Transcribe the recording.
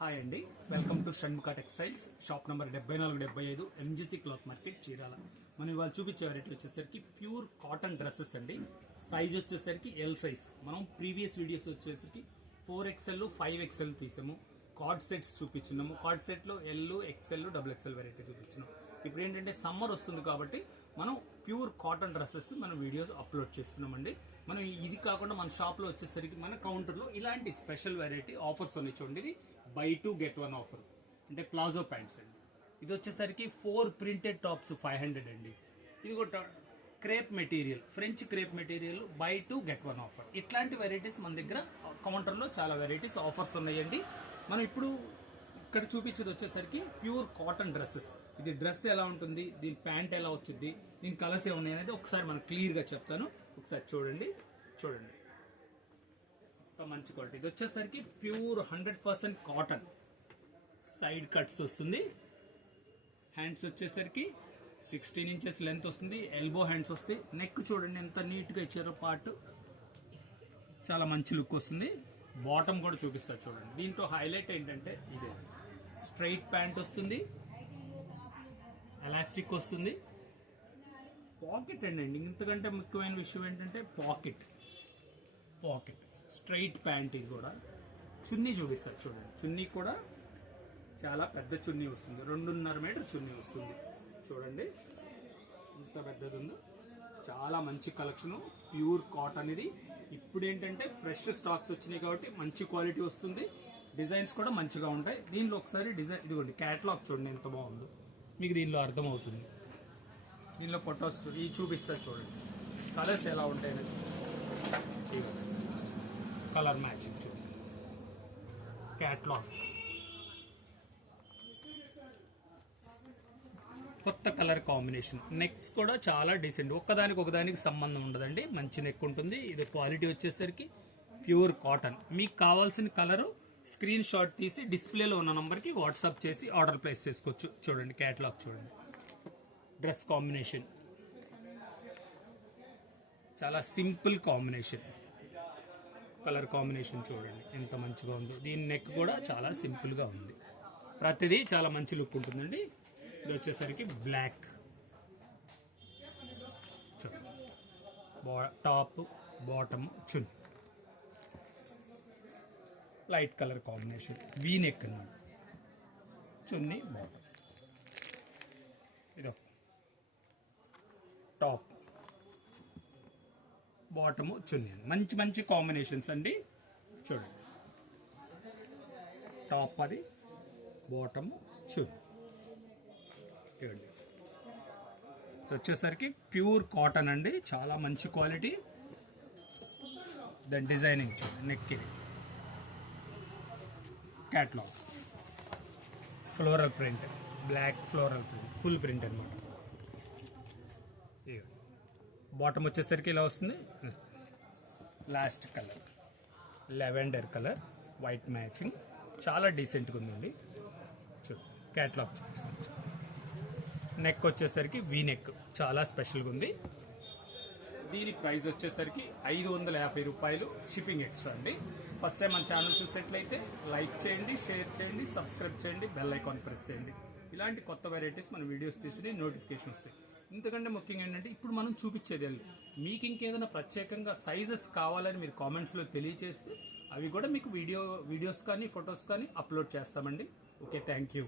Hi అండి, welcome to Shanmukha textiles. Shop number 7475 MGC cloth market Chirala. మనం ఇవాళ చూపించే వెరైటీ వచ్చేసరికి ప్యూర్ కాటన్ డ్రెస్సెస్ అండి. సైజ్ వచ్చేసరికి ఎల్ సైజ్. మనం ప్రీవియస్ వీడియోస్ వచ్చేసరికి 4XL 5XL తీసాము. కార్డ్ సెట్స్ చూపించున్నాము. కార్డ్ సెట్లో ఎల్, XL, XXL వెరైటీ చూపించినాం. ఇప్పుడు ఏంటంటే సమ్మర్ వస్తుంది కాబట్టి మనం ప్యూర్ కాటన్ డ్రెస్సెస్ మనం వీడియోస్ అప్లోడ్ చేస్తున్నామండి. మనం ఇది కాకుండా మన షాప్లో వచ్చేసరికి మన కౌంటర్లో ఇలాంటి స్పెషల్ వెరైటీ ఆఫర్స్ ఉన్నాయి. చూడండి, ఇది బై 2 get 1 ఆఫర్ అంటే ప్లాజో ప్యాంట్స్ అండి. ఇది వచ్చేసరికి 4 ప్రింటెడ్ టాప్స్ 500 అండి. ఇది కూడా crepe material, French crepe material by 2 get 1 offer. ఇట్లాంటి వెరైటీస్ మన దగ్గర కౌంటర్లో చాలా వెరైటీస్ ఆఫర్స్ ఉన్నాయండి. మనం ఇప్పుడు ఇక్కడ చూపించేది వచ్చేసరికి ప్యూర్ కాటన్ డ్రెస్సెస్. ఇది డ్రెస్ ఎలా ఉంటుంది, దీని ప్యాంట్ ఎలా వచ్చింది, దీని కలర్స్ ఏమున్నాయి అనేది ఒకసారి మనం క్లియర్గా చెప్తాను. ఒకసారి చూడండి. మంచి క్వాలిటీ. ఇది వచ్చేసరికి ప్యూర్ 100% కాటన్. సైడ్ కట్స్ వస్తుంది. హ్యాండ్స్ వచ్చేసరికి 16 ఇంచెస్ లెంత్ వస్తుంది. ఎల్బో హ్యాండ్స్ వస్తాయి. నెక్ చూడండి ఎంత నీట్గా ఇచ్చారో. పార్ట్ చాలా మంచి లుక్ వస్తుంది. బాటమ్ కూడా చూపిస్తారు చూడండి. దీంట్లో హైలైట్ ఏంటంటే ఇదే స్ట్రైట్ ప్యాంట్ వస్తుంది, ఎలాస్టిక్ వస్తుంది, పాకెట్ అండి. ఇంతకంటే ముఖ్యమైన విషయం ఏంటంటే పాకెట్ స్ట్రైట్ ప్యాంట్. ఇది కూడా చున్నీ చూపిస్తారు చూడండి. చున్నీ కూడా చాలా పెద్ద చున్నీ వస్తుంది. 2.5 మీటర్ చున్నీ వస్తుంది. చూడండి ఎంత పెద్దది ఉందో. చాలా మంచి కలెక్షన్, ప్యూర్ కాటన్. ఇది ఇప్పుడు ఏంటంటే ఫ్రెష్ స్టాక్స్ వచ్చినాయి కాబట్టి మంచి క్వాలిటీ వస్తుంది. డిజైన్స్ కూడా మంచిగా ఉంటాయి. దీనిలో ఒకసారి డిజైన్ ఇదిగోండి, క్యాటలాగ్ చూడండి ఎంత బాగుందో. మీకు దీనిలో అర్థమవుతుంది. దీనిలో ఫొటోస్ చూపిస్తారు చూడండి. కలర్స్ ఎలా ఉంటాయని చూపిస్తారు. కలర్ మ్యాచింగ్ చూడండి. క్యాటలాగ్ కొత్త కలర్ కాంబినేషన్. నెక్స్ కూడా చాలా డీసెంట్. ఒకదానికి సంబంధం ఉండదండి. మంచి నెక్ ఉంటుంది. ఇది క్వాలిటీ వచ్చేసరికి ప్యూర్ కాటన్. మీకు కావాల్సిన కలరు స్క్రీన్ షాట్ తీసి డిస్ప్లేలో ఉన్న నంబర్కి వాట్సాప్ చేసి ఆర్డర్ ప్లేస్ చేసుకోవచ్చు. చూడండి క్యాటలాగ్ చూడండి. డ్రెస్ కాంబినేషన్ చాలా సింపుల్ కాంబినేషన్. కలర్ కాంబినేషన్ చూడండి ఎంత మంచిగా ఉందో. దీని నెక్ కూడా చాలా సింపుల్గా ఉంది. ప్రతిదీ చాలా మంచి లుక్ ఉంటుందండి. ఇది వచ్చేసరికి బ్లాక్ టాప్, బాటమ్, చున్, light colour combination. V neck అన్నమాట. చున్నీ, బాటమ్. ఇది టాప్, బాటము, చున్నీ. మంచి కాంబినేషన్స్ అండి. చూడండి టాప్ అది, బాటము, చున్నీ. చూడండి వచ్చేసరికి ప్యూర్ కాటన్ అండి. చాలా మంచి క్వాలిటీ. దాని డిజైనింగ్ చూడండి. నెక్ ఇది catalogue, floral print, black floral print, full print అనమాట. బాటమ్ వచ్చేసరికి ఇలా వస్తుంది. Last colour lavender colour, white matching. చాలా డీసెంట్గా ఉందండి. క్యాట్లాగ్ చూపిస్తాను. నెక్ వచ్చేసరికి వీ నెక్, చాలా స్పెషల్గా ఉంది. దీని ప్రైస్ వచ్చేసరికి 550 రూపాయలు. షిప్పింగ్ ఎక్స్ట్రా అండి. ఫస్ట్ టైం మన ఛానల్ చూసేట్లయితే లైక్ చేయండి, షేర్ చేయండి, సబ్స్క్రైబ్ చేయండి, బెల్ ఐకాన్ ప్రెస్ చేయండి. ఇలాంటి కొత్త వెరైటీస్ మన వీడియోస్ తీసి నోటిఫికేషన్ వస్తాయి. ఇంతకంటే ముఖ్యంగా ఏంటంటే ఇప్పుడు మనం చూపించేది మీకు ఇంకేదైనా ప్రత్యేకంగా సైజెస్ కావాలని మీరు కామెంట్స్లో తెలియజేస్తే అవి కూడా మీకు వీడియోస్ కానీ ఫొటోస్ కానీ అప్లోడ్ చేస్తామండి. Okay, thank you.